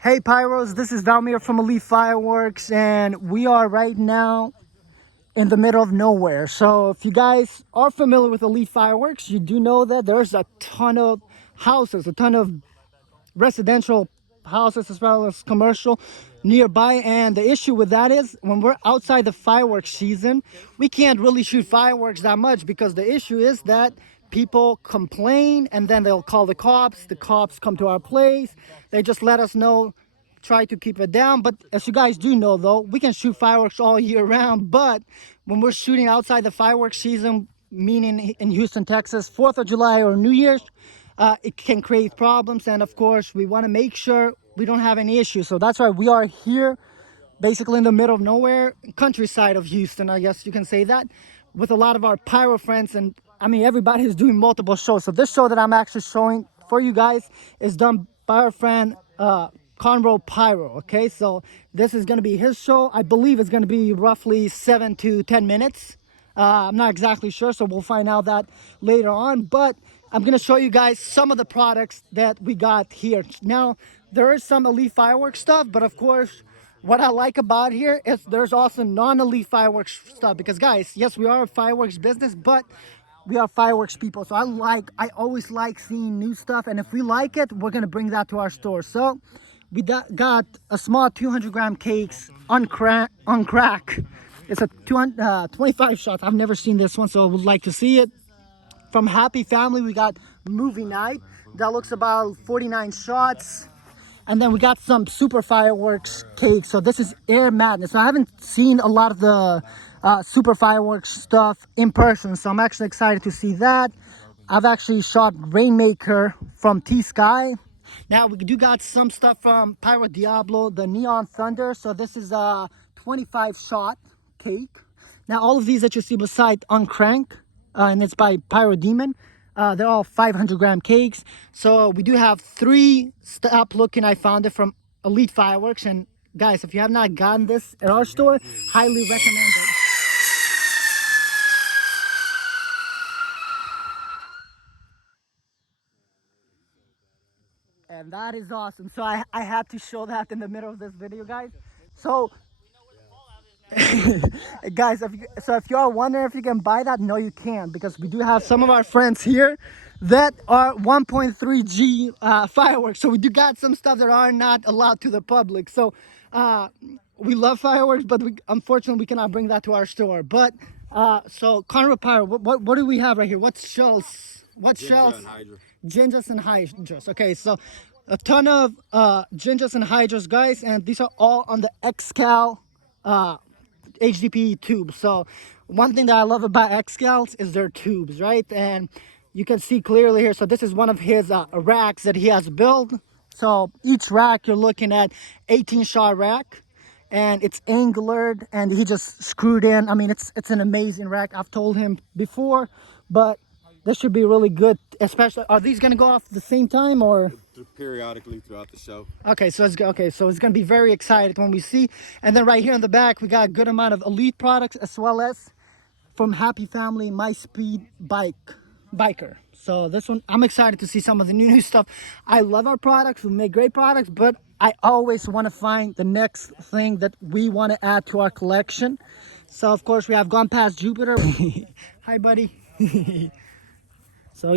Hey Pyros, this is Valmir from Elite Fireworks, and we are right now in the middle of nowhere. So if you guys are familiar with Elite Fireworks, you do know that there's a ton of houses, a ton of residential houses as well as commercial nearby, and the issue with that is when we're outside the fireworks season, we can't really shoot fireworks that much because the issue is that people complain and then they'll call the cops come to our place, they just let us know, try to keep it down. But as you guys do know though, we can shoot fireworks all year round, but when we're shooting outside the fireworks season, meaning in Houston, Texas, 4th of July or New Year's, it can create problems, and of course we want to make sure we don't have any issues. So that's why we are here basically in the middle of nowhere, countryside of Houston, I guess you can say that, with a lot of our pyro friends. And I mean, everybody is doing multiple shows. So this show that I'm actually showing for you guys is done by our friend Conroe Pyro. Okay, so this is going to be his show. I believe it's going to be roughly 7 to 10 minutes. I'm not exactly sure, so we'll find out that later on. But I'm going to show you guys some of the products that we got here. Now, there is some Elite Fireworks stuff, but of course, what I like about here is there's also non-Elite Fireworks stuff. Because guys, yes, we are a fireworks business, but we are fireworks people. So I always like seeing new stuff. And if we like it, we're going to bring that to our store. So we got a small 200-gram cakes on crack. It's a 25 shots. I've never seen this one, so I would like to see it. From Happy Family, we got Movie Night. That looks about 49 shots. And then we got some Super Fireworks cakes. So this is Air Madness. So I haven't seen a lot of the Super Fireworks stuff in person, so I'm actually excited to see that. I've actually shot Rainmaker from T-Sky. Now we do got some stuff from Pyro Diablo, the Neon Thunder. So this is a 25 shot cake. Now all of these that you see beside on crank, and it's by Pyro Demon, they're all 500-gram cakes. So we do have 3 stop looking. I found it from Elite Fireworks, and guys, if you have not gotten this at our store, highly recommend it. And that is awesome. So I had to show that in the middle of this video, guys. So guys, if you are wondering if you can buy that, no you can't, because we do have some of our friends here that are 1.3G fireworks. So we do got some stuff that are not allowed to the public. So we love fireworks, but unfortunately we cannot bring that to our store. But so Conroe Pyro, what do we have right here? What shells? What shells? Gingers and hydras. Okay, so a ton of gingers and hydras, guys, and these are all on the XCal HDPE tubes. So one thing that I love about XCals is their tubes, right? And you can see clearly here. So this is one of his racks that he has built. So each rack you're looking at 18 shot rack, and it's anglered, and he just screwed in. I mean, it's an amazing rack. I've told him before, but this should be really good. Especially, are these gonna go off the same time or periodically throughout the show? Okay, so it's gonna be very excited when we see. And then right here in the back, we got a good amount of Elite products, as well as from Happy Family, My Speed Biker. So this one, I'm excited to see some of the new stuff. I love our products. We make great products, but I always want to find the next thing that we want to add to our collection. So of course we have gone past Jupiter. Hi, buddy. So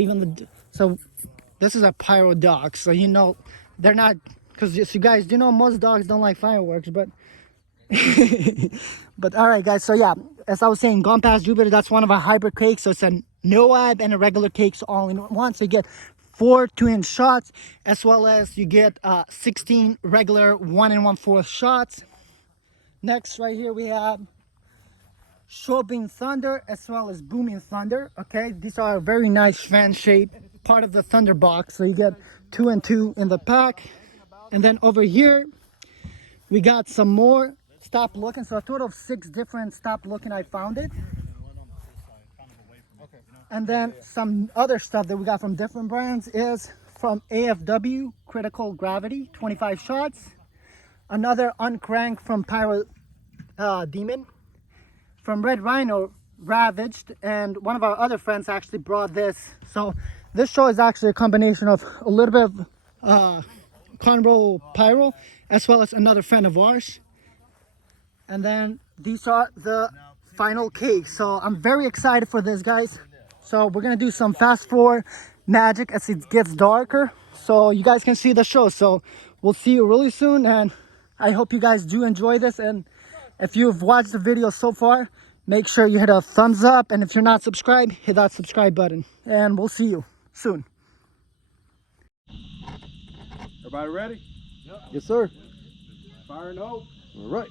this is a pyro dog. So you know they're not, because you guys do know most dogs don't like fireworks, but but all right, guys. So yeah, as I was saying, gone past Jupiter, that's one of our hybrid cakes. So it's a NOAB and a regular cakes all in one. So you get 4 2-inch shots, as well as you get 16 regular 1 1/4 shots. Next, right here we have Showbeam Thunder, as well as Booming Thunder. Okay, these are a very nice fan shape, part of the Thunder box. So you get 2 and 2 in the pack. And then over here we got some more stop looking. So a total of 6 different stop looking. I found it. And then some other stuff that we got from different brands is from AFW Critical Gravity, 25 shots. Another uncrank from Pyro Demon. From Red Rhino, Ravaged, and one of our other friends actually brought this. So this show is actually a combination of a little bit of Conroe Pyro, as well as another friend of ours. And then these are the final cakes. So I'm very excited for this, guys. So we're gonna do some fast forward magic as it gets darker, so you guys can see the show. So we'll see you really soon, and I hope you guys do enjoy this. And if you've watched the video so far, make sure you hit a thumbs up, and if you're not subscribed, hit that subscribe button, and we'll see you soon. Everybody ready? Yes, sir. Fire no. All right.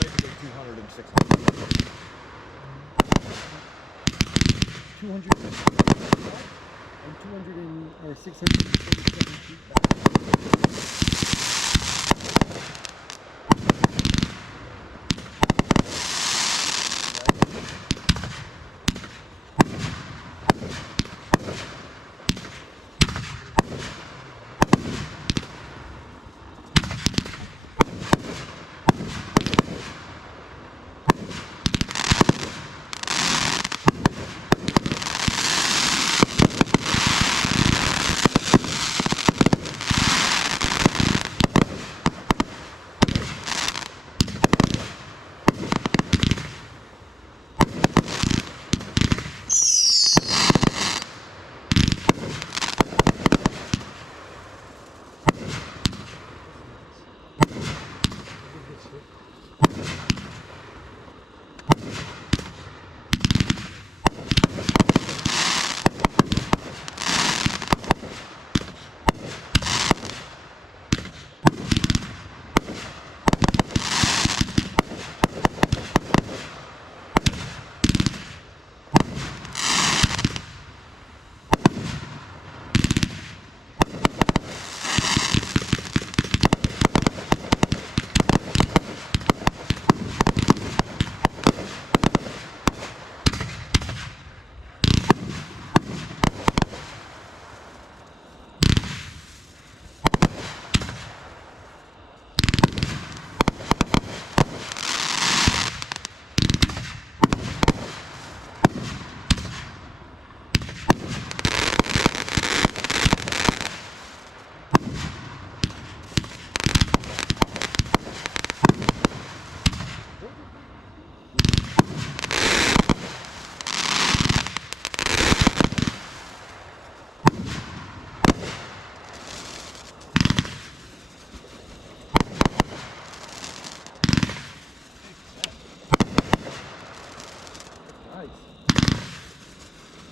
Basically 200 and 600. 200 and 200 or 647 feet back.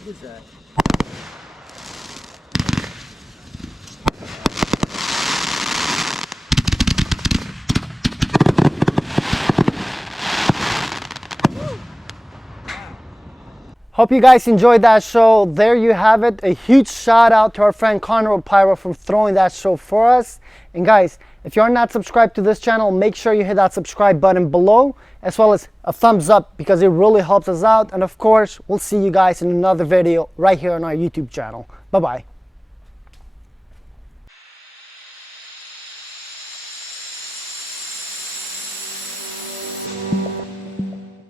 What is that? Hope you guys enjoyed that show. There you have it. A huge shout out to our friend Connor with Pyro for throwing that show for us. And guys, if you're not subscribed to this channel, make sure you hit that subscribe button below, as well as a thumbs up, because it really helps us out. And of course, we'll see you guys in another video right here on our YouTube channel. Bye-bye.